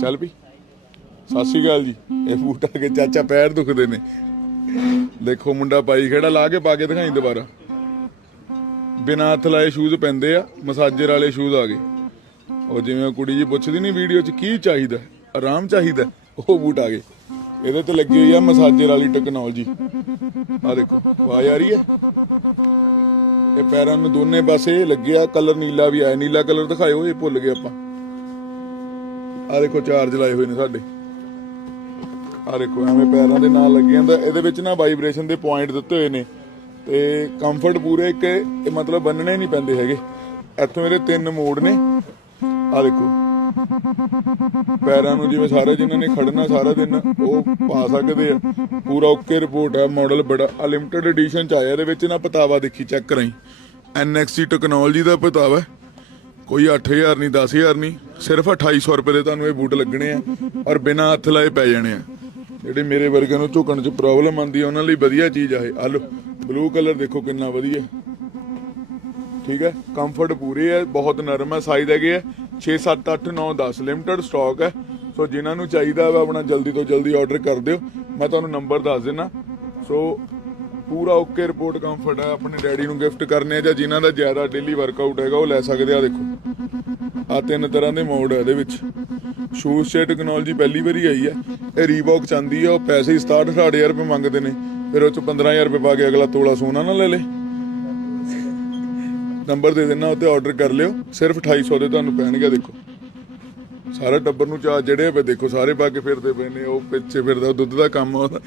ਚੱਲ ਵੀ। ਸਤਿ ਸ਼੍ਰੀ ਅਕਾਲ ਜੀ। ਇਹ ਬੂਟ ਆ ਕੇ ਚਾਚਾ ਪੈਰ ਦੁਖਦੇ ਨੇ। ਦੇਖੋ ਮੁੰਡਾ ਪਾਈ ਖੇੜਾ, ਲਾ ਕੇ ਪਾ ਕੇ ਦਿਖਾਈ ਦੁਬਾਰਾ। ਬਿਨਾਂ ਹੱਥ ਲਾਏ ਸ਼ੂਜ਼ ਪੈਂਦੇ ਆ, ਮਸਾਜਰ ਵਾਲੇ ਸ਼ੂਜ਼ ਆ ਗਏ। ਉਹ ਜਿਵੇਂ ਕੁੜੀ ਜੀ ਪੁੱਛਦੀ ਨਹੀਂ ਵੀਡੀਓ 'ਚ ਕੀ ਚਾਹੀਦਾ, ਆਰਾਮ ਚਾਹੀਦਾ, ਉਹ ਬੂਟ ਆ ਗਏ। ਇਹਦੇ ਤੇ ਲੱਗੀ ਹੋਈ ਆ ਮਸਾਜਰ ਵਾਲੀ ਟੈਕਨੋਲੋਜੀ ਆ ਦੇਖੋ, ਆਵਾਜ਼ ਆ ਰਹੀ ਹੈ? ਇਹ ਪੈਰਾਂ ਨੂੰ ਦੋਨੇ ਪਾਸੇ ਲੱਗਿਆ ਕਲਰ ਨੀਲਾ ਵੀ ਆਇਆ। ਨੀਲਾ ਕਲਰ ਦਿਖਾਇਓ, ਇਹ ਭੁੱਲ ਗਏ ਆਪਾਂ। ਆ ਦੇਖੋ ਚਾਰਜ ਲਾਏ ਹੋਏ ਨੇ ਸਾਡੇ। ਆ ਦੇਖੋ, ਐਵੇਂ ਪੈਰਾਂ ਦੇ ਨਾਲ ਲੱਗੀ ਜਾਂਦਾ ਇਹਦੇ ਵਿੱਚ ਨਾ ਵਾਈਬ੍ਰੇਸ਼ਨ ਦੇ ਪੁਆਇੰਟ ਦਿੱਤੇ ਹੋਏ ਨੇ। ਤੇ ਕੰਫਰਟ ਪੂਰੇ ਇੱਕ ਇਹ ਮਤਲਬ ਬੰਨਣੇ ਨਹੀਂ ਪੈਂਦੇ ਹੈਗੇ। ਇੱਥੋਂ ਇਹਦੇ ਤਿੰਨ ਮੋਡ ਨੇ। ਆ ਦੇਖੋ। ਪੈਰਾਂ ਨੂੰ ਜਿਵੇਂ ਸਾਰੇ ਜਿਨ੍ਹਾਂ ਨੇ ਖੜਨਾ ਸਾਰਾ ਦਿਨ, ਉਹ ਪਾ ਸਕਦੇ ਆ। ਪੂਰਾ ਓਕੇ ਰਿਪੋਰਟ ਆ ਮਾਡਲ ਬੜਾ ਲਿਮਟਿਡ ਐਡੀਸ਼ਨ ਚ ਆਇਆ, ਇਹਦੇ ਵਿੱਚ ਨਾ ਪਤਾਵਾ ਦੇਖੀ ਚੈੱਕ ਕਰਾਈ। NXT ਟੈਕਨੋਲੋਜੀ ਦਾ ਪਤਾਵਾ। ਹੈ। ਕੋਈ 8000 ਨਹੀਂ 10000 ਨਹੀਂ। ਸਿਰਫ 2800 ਰੁਪਏ ਦੇ ਤੁਹਾਨੂੰ ਇਹ ਬੂਟ ਲੱਗਣੇ ਆ ਔਰ ਬਿਨਾਂ ਹੱਥ ਲਾਏ ਪੈ ਜਾਣੇ ਆ। ਜਿਹੜੇ ਮੇਰੇ ਵਰਗੇ ਨੂੰ ਝੁਕਣ 'ਚ ਪ੍ਰੋਬਲਮ ਆਉਂਦੀ ਆ, ਉਹਨਾਂ ਲਈ ਵਧੀਆ ਚੀਜ਼ ਆ ਇਹ। ਆ ਲਓ ਬਲੂ ਕਲਰ ਦੇਖੋ ਕਿੰਨਾ ਵਧੀਆ। ਠੀਕ ਹੈ? ਕੰਫਰਟ ਪੂਰੇ ਹੈ ਬਹੁਤ ਨਰਮ ਹੈ ਸਾਈਜ਼ ਹੈਗੇ ਹੈ 6 7 8 9 10 ਲਿਮਟਿਡ ਸਟਾਕ ਹੈ ਸੋ ਜਿਨ੍ਹਾਂ ਨੂੰ ਚਾਹੀਦਾ ਵਾ ਆਪਣਾ ਜਲਦੀ ਤੋਂ ਜਲਦੀ ਆਰਡਰ ਕਰ ਦਿਓ। ਮੈਂ ਤੁਹਾਨੂੰ ਨੰਬਰ ਦੱਸ ਦਿੰਨਾ। ਸੋ ਪੂਰਾ ਓਕੇ ਰਿਪੋਰਟ ਕੰਫਰਟ ਹੈ ਆਪਣੇ ਡੈਡੀ ਨੂੰ ਗਿਫਟ ਕਰਨੇ ਆ ਜਾਂ ਜਿਨ੍ਹਾਂ ਦਾ ਜ਼ਿਆਦਾ ਡੇਲੀ ਵਰਕਆਊਟ ਹੈਗਾ, ਉਹ ਲੈ ਸਕਦੇ ਆ। ਦੇਖੋ। ਆ ਤਿੰਨ ਤਰ੍ਹਾਂ ਦੇ ਮੋਡ ਹੈ ਇਹਦੇ ਵਿੱਚ। ਸ਼ੂਜ਼ 'ਚ ਟੈਕਨੋਲੋਜੀ ਪਹਿਲੀ ਵਾਰੀ ਆਈ ਹੈ ਇਹ ਰੀਬੌਕ ਚਾਂਦੀ ਆ, ਉਹ ਪੈਸੇ 67 ਹਜ਼ਾਰ ਰੁਪਏ ਮੰਗਦੇ ਨੇ। ਫਿਰ ਉਹ ਚ 15000 ਰੁਪਏ ਪਾ ਕੇ ਅਗਲਾ ਤੋਲਾ ਸੋਨਾ ਨਾ ਲੈ ਲੇ। ਨੰਬਰ ਦੇ ਦੇਣਾ ਉੱਤੇ ਆਰਡਰ ਕਰ ਲਿਓ। ਸਿਰਫ 2800 ਦੇ ਤੁਹਾਨੂੰ ਪੈਣਗੇ, ਦੇਖੋ। ਸਾਰਾ ਟੱਬਰ ਨੂੰ ਚਾਹ ਜਿਹੜੇ ਪਏ ਦੇਖੋ, ਸਾਰੇ ਪਾ ਕੇ ਫਿਰਦੇ ਪਏ ਨੇ, ਉਹ ਪਿੱਛੇ ਫਿਰਦਾ ਦੁੱਧ ਦਾ ਕੰਮ ਆਉਂਦਾ